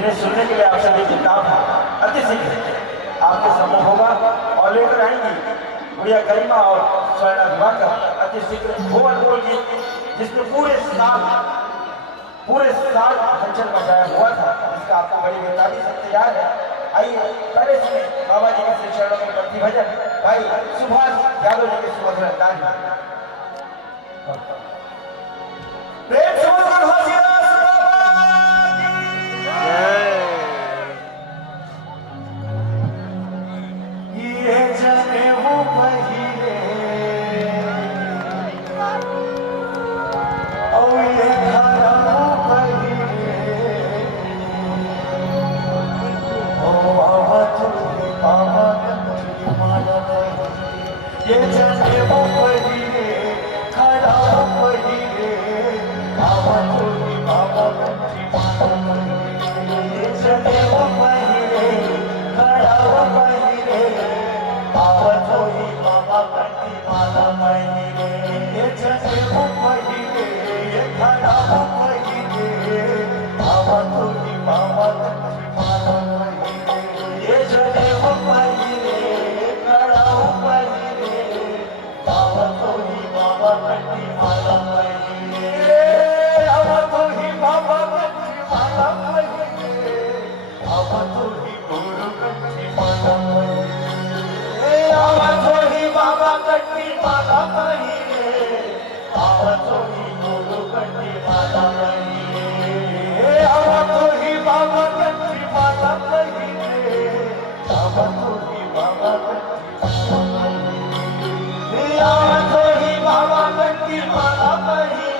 जिन्हें सुनने के लिए आप सभी किताब अति शीघ्र आपके सम्मुख होगा और लेकर आएंगी गुड़िया करीमा और स्वर्ण दिवाकर अति शीघ्र वो अनमोल गीत जिसमें पूरे साल हलचल मचाया हुआ था, जिसका आपको बड़ी बेताबी से इंतजार है। आइए पहले इसमें बाबा जी के श्री चरणों में भक्ति भजन भाई सुभाष यादव जी के सुमधुर अंदाज में प्रेम से बोलो घोषियास बाबा की जय। ये जने वो पहिरे और ये घरा वो पहिरे ओ बाबा तुझे बाबा कंठी माला पहिरे ये जने वो पहिरे खड़ा वो पहिरे बाबा तुझे बाबा कंठी माला पहिरे ये जने वो पहिरे खड़ा वो पहिरे बाबा तुझे बाबा कंठी माला पहिरे ये जने वो पहिरे खड़ा वो पहिरे बाबा तुझे बाबा कंठी माला पहिरे ये जने वो पहिरे खड़ा वो पहिरे बाबा तुझे बाबा कंठी माला पहिरे बाबा तुझे बाबा कंठी माला पहिरे बाबा तुझे गुरु कंठी माला पहिरे बाबा तुझे बाबा कंठी माला पहिरे बाबा तुझे गुरु कंठी माला पहिरे बाबा तुझे बाबा कंठी माला पहिरे बाबा तुझे बाबा कंठी माला पहिरे बाबा तुझे बाबा कंठी माला पहिरे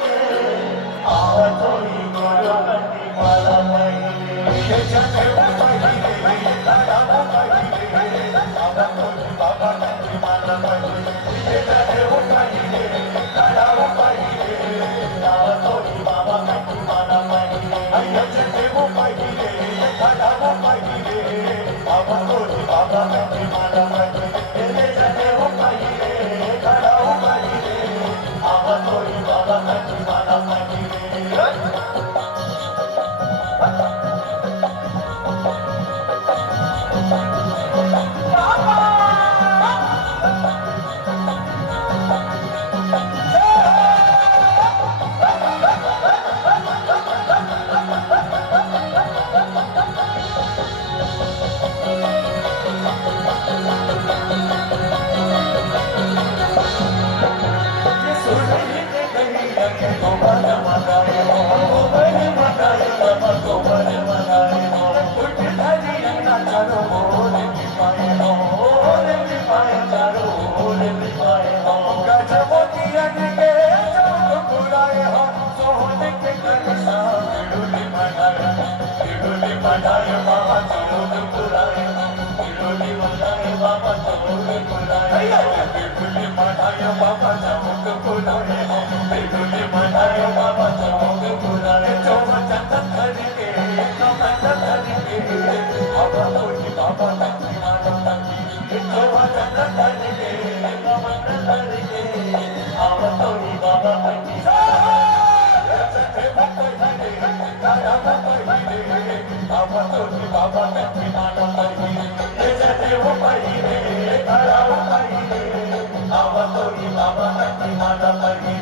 बाबा तुझे गुरु कंठी माला पहिरे ये जने वो पहिरे खड़ा वो पहिरे बाबा तुझे बाबा कंठी माला पहिरे ये जने वो पहिरे खड़ा वो पहिरे बाबा तुझे बाबा कंठी माला पहिरे ये जने वो पहिरे खड़ा वो पहिरे बाबा तुझे बाबा कंठी माला पहिरे ये जने वो पहिरे खड़ा वो पहिरे बाबा तुझे बाबा कंठी माला पहिरे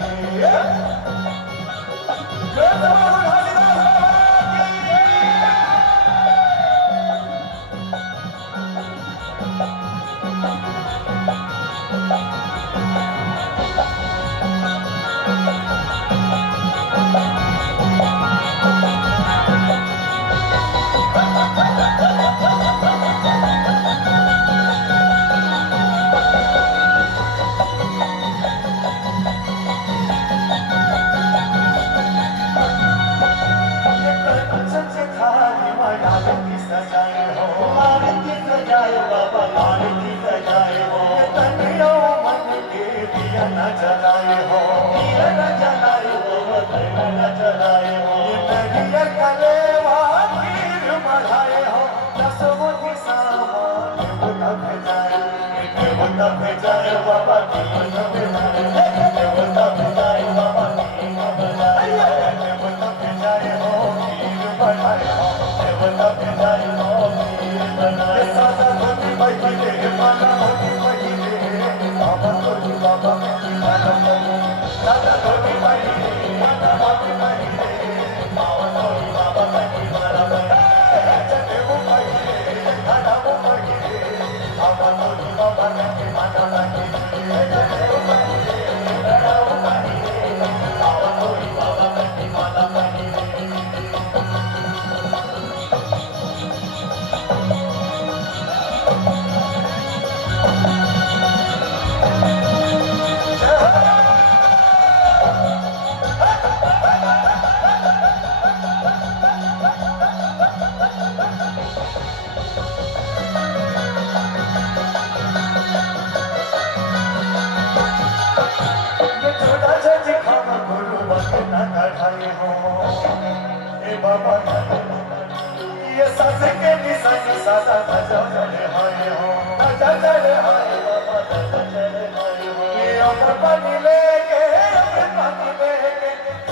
ये सस के निशानी सादा भजो चले हाय हो भजो चले हाय बाबा भजो चले हाय हो ये अमर पानी लेके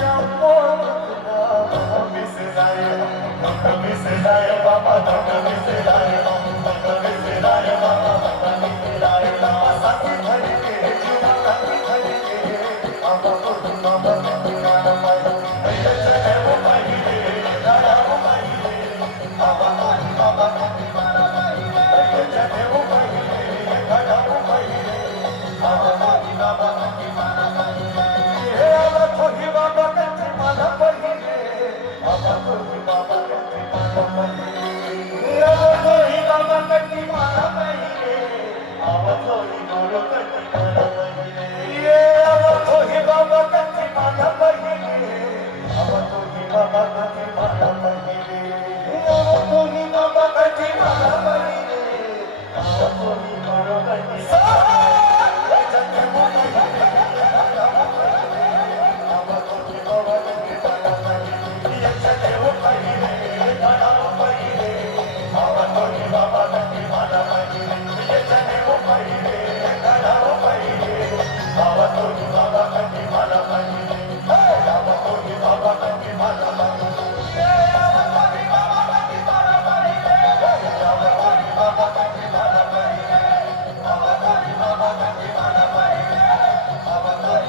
चम्मो मिसराए बाबा मिसराए बाबा मिसराए साथी भर के जीवा साथी भर के बाबा को बाबा मिसराए भैया चले वो भाई रे दादा वो भाई रे बाबा को बाबा मिसराए भैया चले वो भाई रे दादा वो भाई रे बाबा को बाबा मिसराए ये बाबा को बाबा के माला भाई रे बाबा को बाबा के माला भाई रे ये बाबा को बाबा के माला भाई रे बाबा को गोरो के माला भाई रे ये बाबा को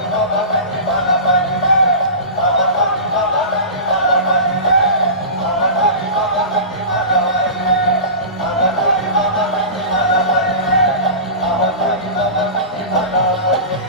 बाबा के माला भाई रे बाबा को बाबा के माला भाई रे ये बाबा को बाबा के माला भाई रे बाबा को गोरो के